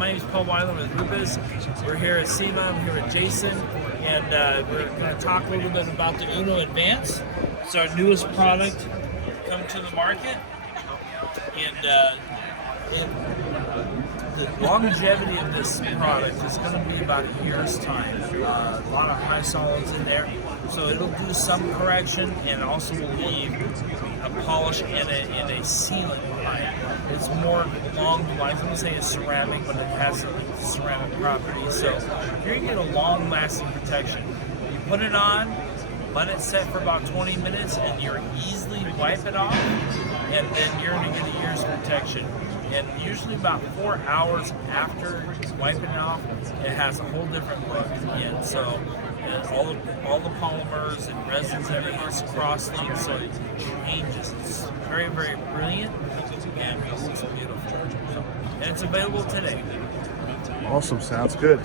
my name is Paul Weiler with Rupes. We're here at SEMA. I'm here with Jason, and we're going to talk a little bit about the Uno Advanced. It's our newest product come to the market, and the longevity of this product is going to be about a year's time. A lot of high solids in there, so it'll do some correction, and also will leave a polish and a sealant behind. It's more long life. I'm going to say it's ceramic, but it has ceramic properties, so you're going to get a long-lasting protection. You put it on, let it set for about 20 minutes, and you're easily wipe it off, and then you're going to get a year's protection. And usually about 4 hours after wiping it off, it has a whole different look again. So all the polymers and resins in it is cross-linked, so it changes. It's very, very brilliant, and it looks beautiful. And it's available today. Awesome, sounds good.